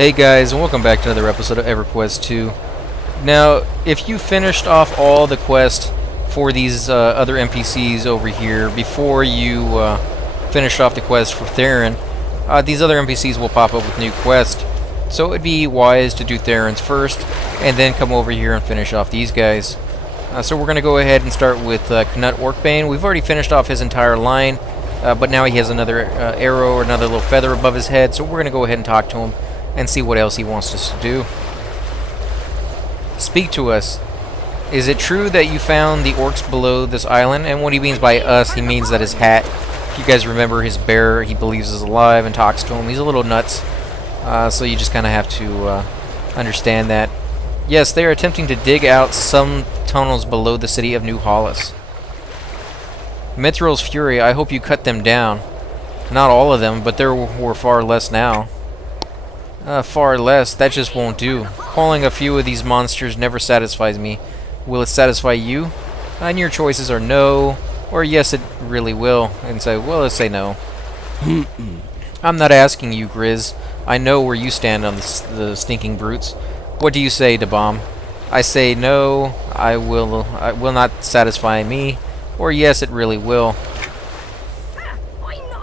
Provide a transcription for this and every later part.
Hey guys, and welcome back to another episode of EverQuest 2. Now, if you finished off all the quests for these other NPCs over here before you finished off the quest for Theron, these other NPCs will pop up with new quests. So it would be wise to do Theron's first, and then come over here and finish off these guys. So we're going to go ahead and start with Knut Orcbane. We've already finished off his entire line, but now he has another arrow or another little feather above his head, so we're going to go ahead and talk to him and see what else he wants us to do. Speak to us. Is it true that you found the orcs below this island? And what he means by us, he means that his hat, if you guys remember, his bear, he believes is alive and talks to him. He's a little nuts, so you just kind of have to understand that. Yes, they are attempting to dig out some tunnels below the city of New Hollis. Mithril's fury, I hope you cut them down. Not all of them, but there were far less now. Far less, that just won't do. Calling a few of these monsters never satisfies me. Will it satisfy you? And your choices are no, or yes it really will. And say, well, let's say no. I'm not asking you, Grizz. I know where you stand on the stinking brutes. What do you say, Dabam? I say no, I will not satisfy me, or yes it really will.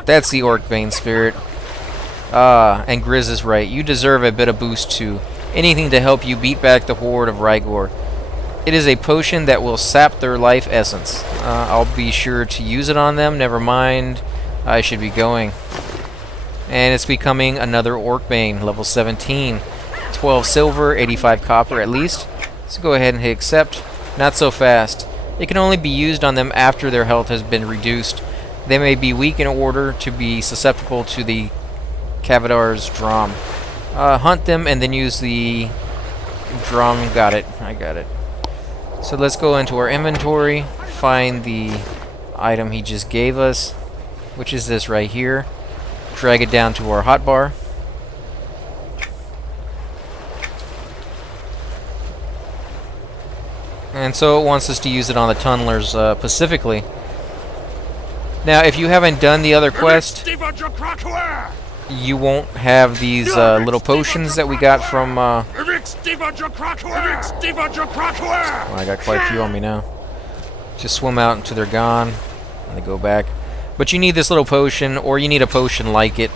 That's the Orcbane spirit. And Grizz is right. You deserve a bit of boost too. Anything to help you beat back the horde of Rygor. It is a potion that will sap their life essence. I'll be sure to use it on them. Never mind. I should be going. And it's becoming another Orcbane, level 17. 12 silver, 85 copper at least. So go ahead and hit accept. Not so fast. It can only be used on them after their health has been reduced. They may be weak in order to be susceptible to the Cavadar's drum. Hunt them and then use the drum. Got it. I got it. So let's go into our inventory, find the item he just gave us, which is this right here. Drag it down to our hotbar. And so it wants us to use it on the tunnelers specifically. Now, if you haven't done the other quest, you won't have these little potions that we got from well, I got quite a few on me now. Just swim out until they're gone and they go back. But you need this little potion, or you need a potion like it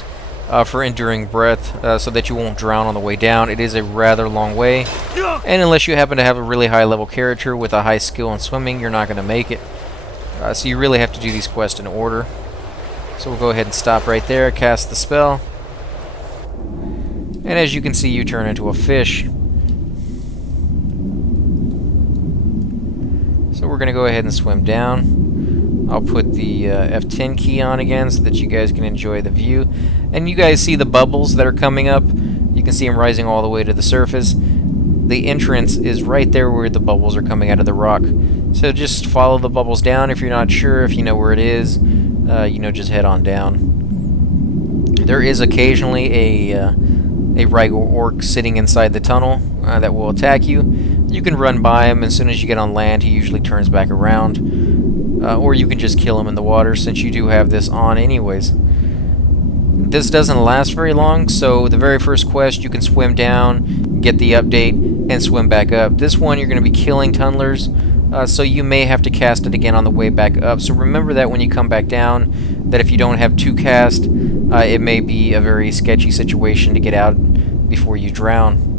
for enduring breath, so that you won't drown on the way down. It is a rather long way, and unless you happen to have a really high level character with a high skill in swimming, you're not going to make it. So you really have to do these quests in order. So we'll go ahead and stop right there, cast the spell. And as you can see, you turn into a fish. So we're going to go ahead and swim down. I'll put the F10 key on again so that you guys can enjoy the view. And you guys see the bubbles that are coming up. You can see them rising all the way to the surface. The entrance is right there where the bubbles are coming out of the rock. So just follow the bubbles down. If you're not sure, if you know where it is, just head on down. There is occasionally a Rygor orc sitting inside the tunnel that will attack you. You can run by him. As soon as you get on land, he usually turns back around. Or you can just kill him in the water, since you do have this on anyways. This doesn't last very long, so the very first quest you can swim down, get the update, and swim back up. This one you're going to be killing tunnelers, so you may have to cast it again on the way back up. So remember that when you come back down, that if you don't have two cast, it may be a very sketchy situation to get out before you drown.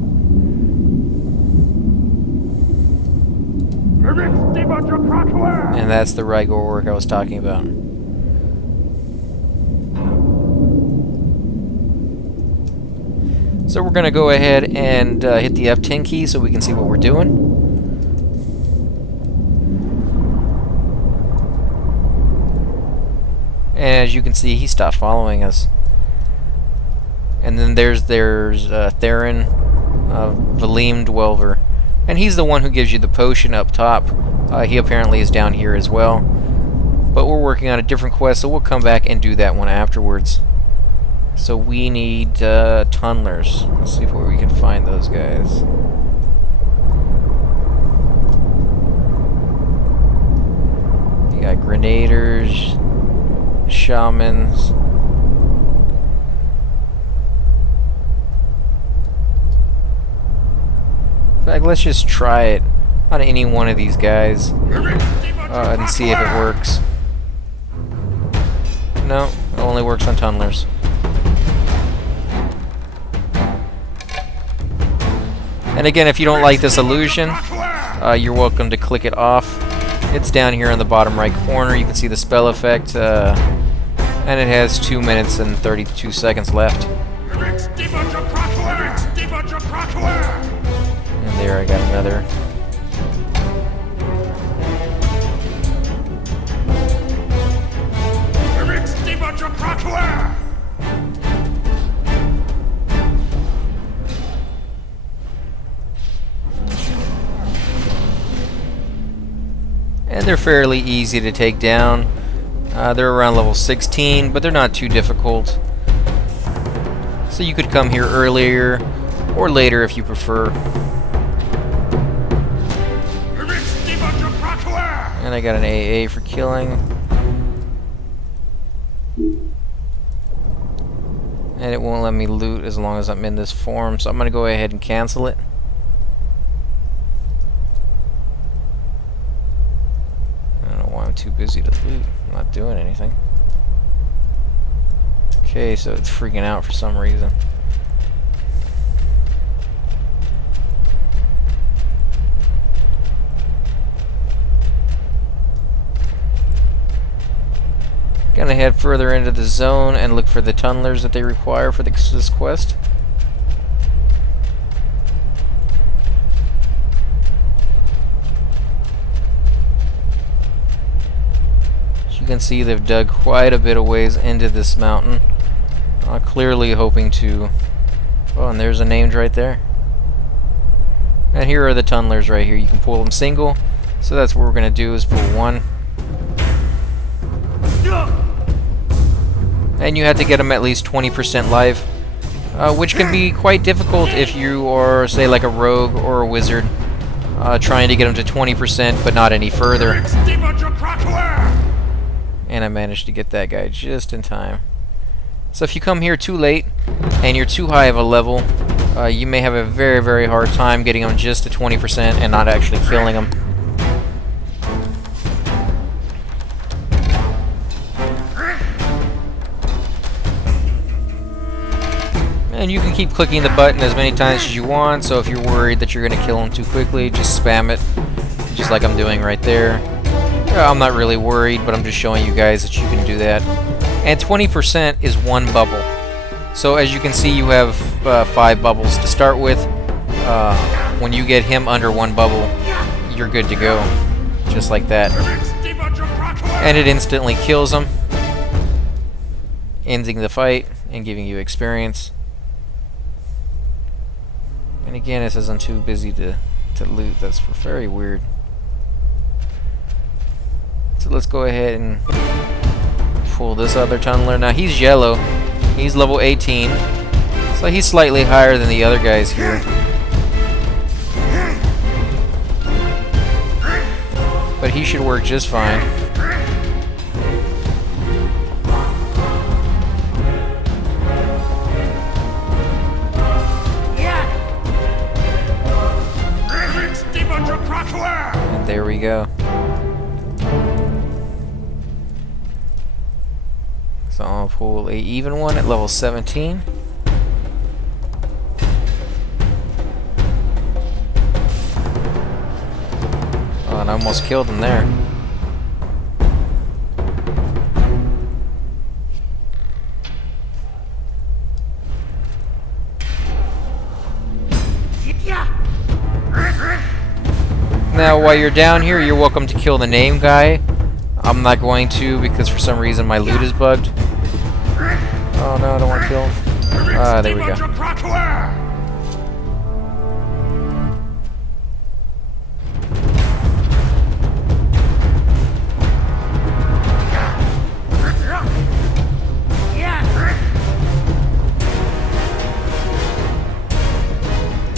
And that's the Rygor orc I was talking about. So we're going to go ahead and hit the F10 key so we can see what we're doing. And as you can see, he stopped following us. And then there's Theron, Valim Dwelver. And he's the one who gives you the potion up top. He apparently is down here as well. But we're working on a different quest, so we'll come back and do that one afterwards. So we need tunnelers. Let's see where we can find those guys. You got grenaders, shamans. fact, let's just try it on any one of these guys and see if it works. No, it only works on tunnelers. And again, if you don't like this illusion, you're welcome to click it off. It's down here in the bottom right corner. You can see the spell effect, and it has 2 minutes and 32 seconds left. And there, I got another. And they're fairly easy to take down. They're around level 16, but they're not too difficult. So you could come here earlier or later if you prefer. And I got an AA for killing. And it won't let me loot as long as I'm in this form, so I'm going to go ahead and cancel it. I'm too busy to loot. I'm not doing anything. Okay, so it's freaking out for some reason. Gonna head further into the zone and look for the tunnelers that they require for this quest. You can see they've dug quite a bit of ways into this mountain, clearly hoping to... Oh, and there's a named right there. And here are the tunnelers right here. You can pull them single, so that's what we're going to do, is pull one. And you have to get them at least 20% life, which can be quite difficult if you are, say, like a rogue or a wizard, trying to get them to 20% but not any further. And I managed to get that guy just in time. So if you come here too late and you're too high of a level, you may have a very, very hard time getting them just to 20% and not actually killing them. And you can keep clicking the button as many times as you want, so if you're worried that you're going to kill them too quickly, just spam it, just like I'm doing right there. I'm not really worried, but I'm just showing you guys that you can do that. And 20% is one bubble. So as you can see, you have 5 bubbles to start with. When you get him under 1 bubble, you're good to go. Just like that. And it instantly kills him, ending the fight and giving you experience. And again, it says I'm too busy to loot. That's very weird. So let's go ahead and pull this other tunneler. Now he's yellow. He's level 18. So he's slightly higher than the other guys here. But he should work just fine. And there we go. So I'll pull a even one at level 17. Oh, and I almost killed him there. Now, while you're down here, you're welcome to kill the name guy. I'm not going to because for some reason my loot is bugged. Oh no, I don't want to kill him. Ah, there we go.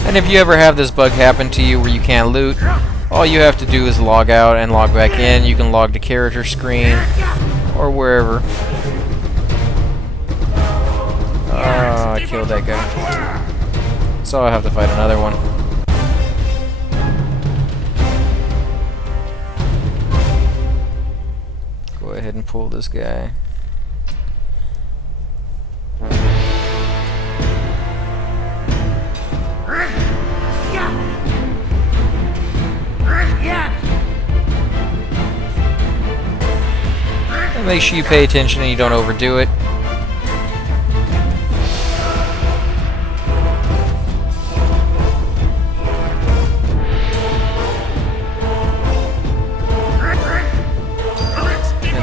And if you ever have this bug happen to you where you can't loot, all you have to do is log out and log back in. You can log to character screen or wherever. Oh, I killed that guy. So I'll have to fight another one. and pull this guy. And make sure you pay attention and you don't overdo it.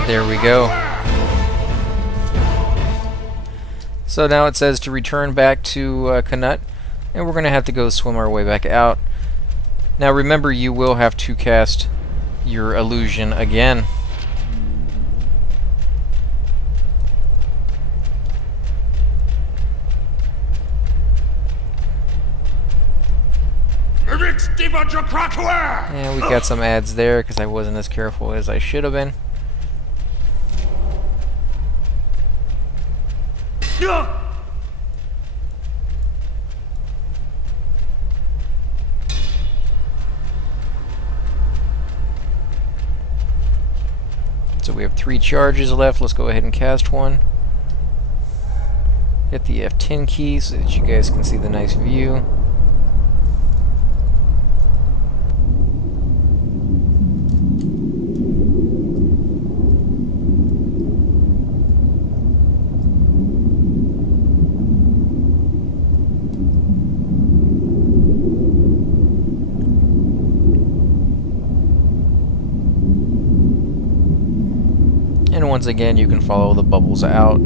There we go. So now it says to return back to Knut, and we're going to have to go swim our way back out. Now remember, you will have to cast your illusion again. And we got some ads there because I wasn't as careful as I should have been. So we have 3 charges left. Let's go ahead and cast one. Hit the F10 key so that you guys can see the nice view. And once again, you can follow the bubbles out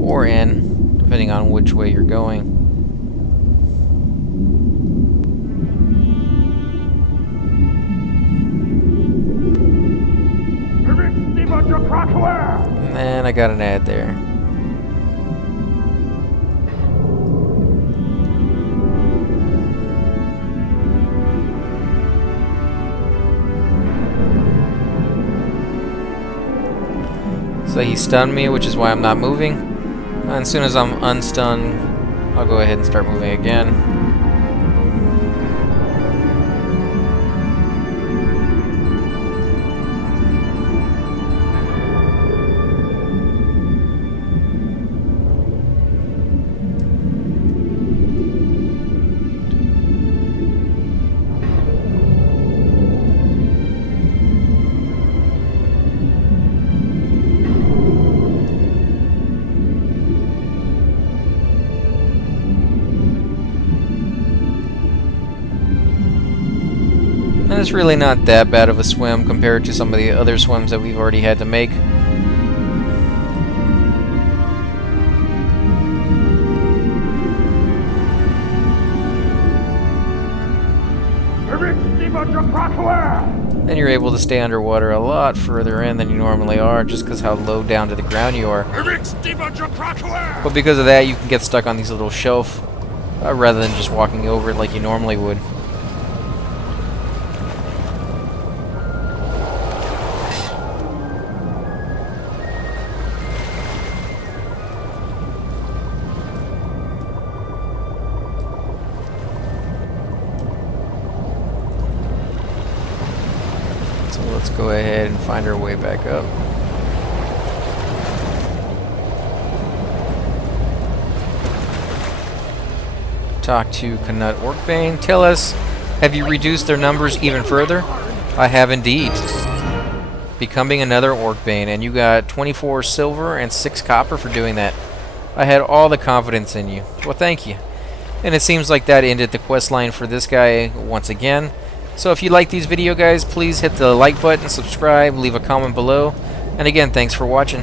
or in, depending on which way you're going. And I got an ad there. So he stunned me, which is why I'm not moving. And as soon as I'm unstunned, I'll go ahead and start moving again. And it's really not that bad of a swim compared to some of the other swims that we've already had to make. And you're able to stay underwater a lot further in than you normally are, just because how low down to the ground you are. But because of that, you can get stuck on these little shelf rather than just walking over it like you normally would. So let's go ahead and find our way back up. Talk to Knut Orcbane. Tell us, have you reduced their numbers even further? I have indeed. Becoming another Orcbane, and you got 24 silver and 6 copper for doing that. I had all the confidence in you. Well, thank you. And it seems like that ended the quest line for this guy once again. So if you like these video guys, please hit the like button, subscribe, leave a comment below. And again, thanks for watching.